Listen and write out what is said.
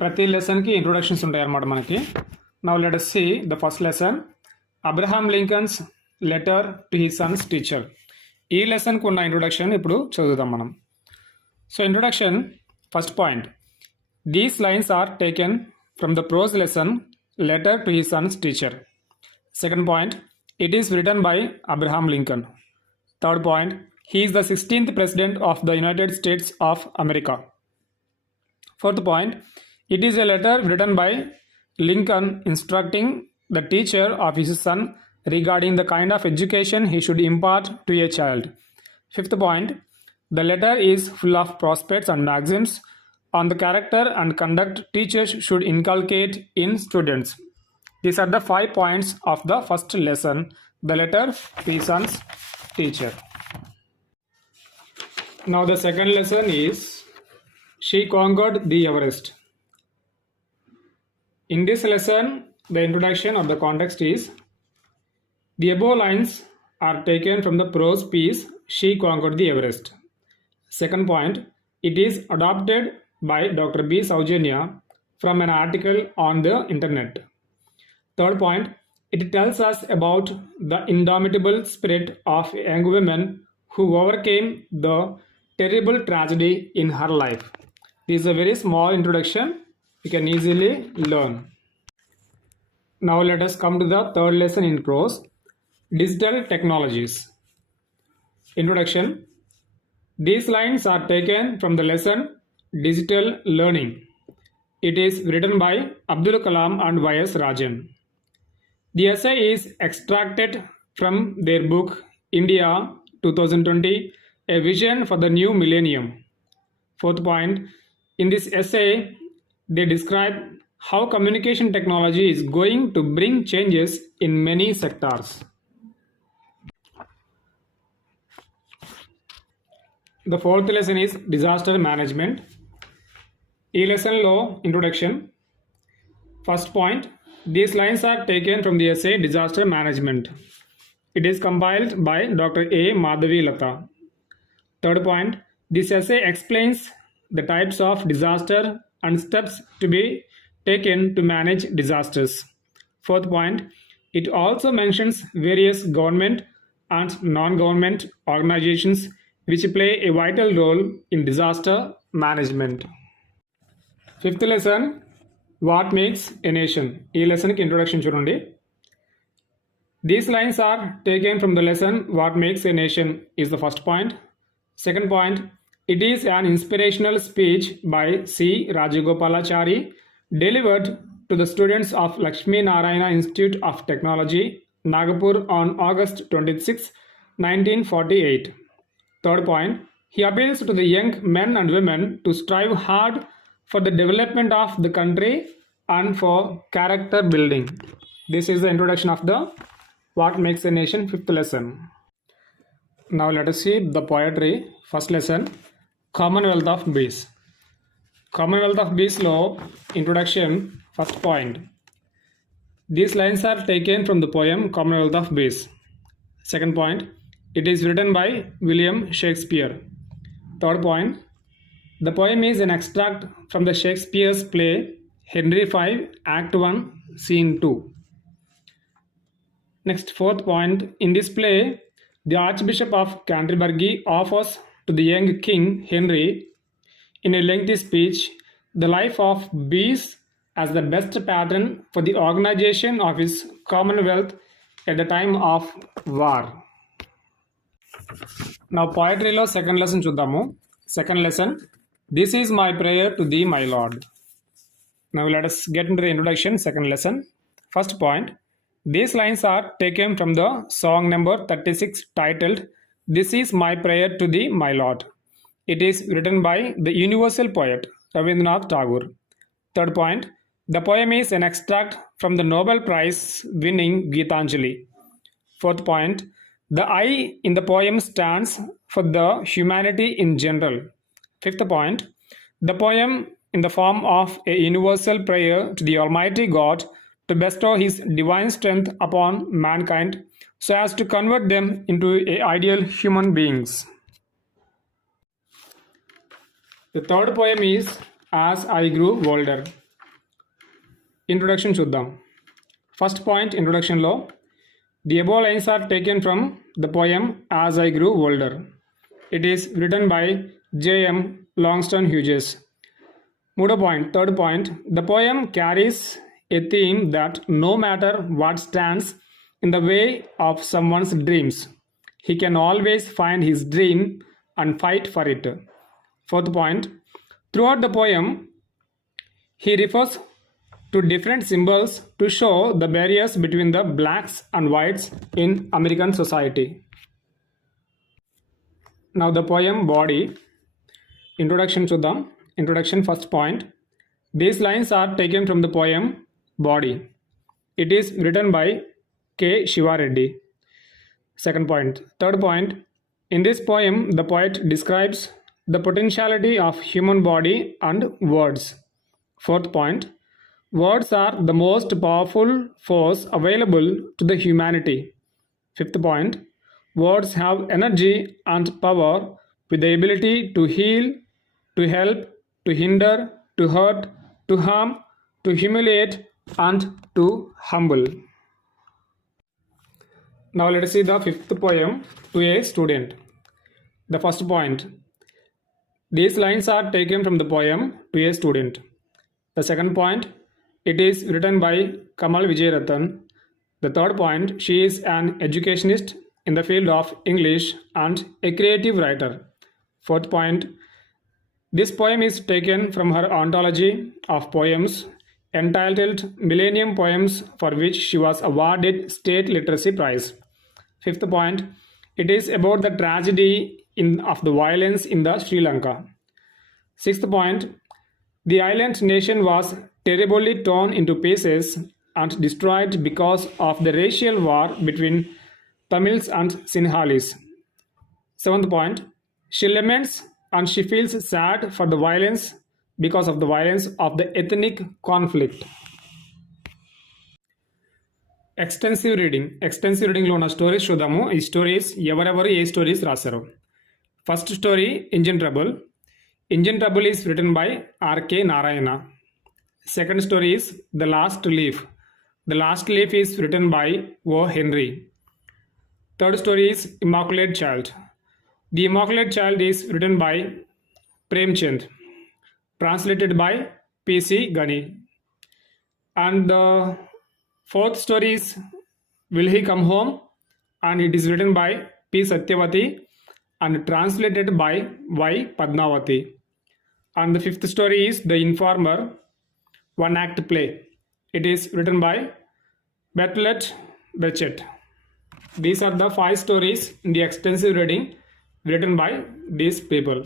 ప్రతి లెసన్కి ఇంట్రొడక్షన్స్ ఉంటాయి అన్నమాట మనకి. Now let us see the first lesson, Abraham Lincoln's letter to his son's teacher. ఈ లెసన్కు ఉన్న ఇంట్రొడక్షన్ ఇప్పుడు చదువుదాం మనం. So introduction, first point, these lines are taken from the prose lesson letter to his son's teacher. Second point, it is written by Abraham Lincoln. Third point, he is the 16th president of the United States of America. Fourth point, it is a letter written by Lincoln instructing the teacher of his son regarding the kind of education he should impart to a child. Fifth point, the letter is full of prospects and maxims on the character and conduct teachers should inculcate in students. These are the 5 points of the first lesson, the letter to his son's teacher. Now the second lesson is, she conquered the Everest. In this lesson, the introduction of the context is, the above lines are taken from the prose piece, She Conquered the Everest. Second point, it is adopted by Dr. B. Saujanya from an article on the internet. Third point, it tells us about the indomitable spirit of young women who overcame the terrible tragedy in her life. This is a very small introduction, you can easily learn. Now let us come to the third lesson in prose, digital technologies. Introduction, these lines are taken from the lesson Digital Learning. It is written by Abdul Kalam and Y.S. Rajan. The essay is extracted from their book India 2020, A Vision for the New Millennium. Fourth point, in this essay, they describe how communication technology is going to bring changes in many sectors. The fourth lesson is disaster management. ఈ లెసన్లో introduction, first point, these lines are taken from the essay Disaster Management. It is compiled by Dr. A. Madhavi Lata. Third point, this essay explains the types of disaster and steps to be taken to manage disasters. Fourth point, it also mentions various government and non-government organizations which play a vital role in disaster management. Fifth lesson, What Makes a Nation. ఈ లెసన్కి introduction చూడండి. These lines are taken from the lesson What Makes a Nation is the first point. Second point, it is an inspirational speech by C. Rajagopalachari delivered to the students of Lakshmi Narayana Institute of Technology, Nagpur on August 26, 1948. Third point, he appeals to the young men and women to strive hard for the development of the country and for character building. This is the introduction of the What Makes a Nation fifth lesson. Now let us see the poetry. First lesson, Commonwealth of Bees. Commonwealth of Bees law introduction, first point. These lines are taken from the poem Commonwealth of Bees. Second point, it is written by William Shakespeare. Third point, the poem is an extract from the Shakespeare's play Henry V, Act 1, Scene 2. Next, fourth point, in this play, the Archbishop of Canterbury offers to the young King Henry, in a lengthy speech, the life of bees as the best pattern for the organization of his Commonwealth at the time of war. Now, poetry lo second lesson చూద్దాము. Second lesson, This is my prayer to thee, my Lord. Now let us get into the introduction, second lesson. First point, these lines are taken from the song number 36 titled This is my prayer to thee, my Lord. It is written by the universal poet Rabindranath Tagore. Third point, the poem is an extract from the Nobel Prize winning Gitanjali. Fourth point, the I in the poem stands for the humanity in general. Fifth point, the poem in the form of a universal prayer to the Almighty God to bestow His divine strength upon mankind so as to convert them into ideal human beings. The third poem is as I grew older. Introduction చూద్దాం. First point introduction లో the above lines are taken from the poem As I Grew Older. It is written by J.M. Langston Hughes. మూడో point third point the poem carries a theme that no matter what stands in the way of someone's dreams he can always find his dream and fight for it. Fourth point throughout the poem he refers to different symbols to show the barriers between the blacks and whites in American society. Now the poem body. Introduction చూద్దాం. Introduction first point. These lines are taken from the poem Body. It is written by K. Shiva Reddy. Second point. Third point. In this poem, the poet describes the potentiality of human body and words. Fourth point. Words are the most powerful force available to the humanity. Fifth point. Words have energy and power with the ability to heal, to help, to hinder, to hurt, to harm, to humiliate, and to humble. Now let us see the fifth poem to a student. The first point. These lines are taken from the poem to a student. The second point. It is written by Kamal Vijayrathan. The third point. She is an educationist in the field of English and a creative writer. Fourth point. This poem is taken from her anthology of poems entitled Millennium Poems, for which she was awarded State Literacy Prize. Fifth point. It is about the tragedy of the violence in the Sri Lanka. Sixth point. The island nation was terribly torn into pieces and destroyed because of the racial war between Tamils and Sinhalese. Seventh point. She laments and she feels sad for the violence because of the violence of the ethnic conflict. Extensive రీడింగ్లో ఉన్న stories చూద్దాము. ఈ stories ఎవరెవరు ఏ stories రాశారు. First story engine trouble is written by R K Narayan. Second story is the last leaf is written by O Henry. Third story is immaculate child. The Immaculate Child is written by Premchand, translated by P.C. Ghani. And the fourth story is Will He Come Home? And it is written by P. Satyavati and translated by Y. Padmavati. And the fifth story is The Informer, one act play. It is written by Bertolt Brecht. These are the 5 stories in the extensive reading written by these people.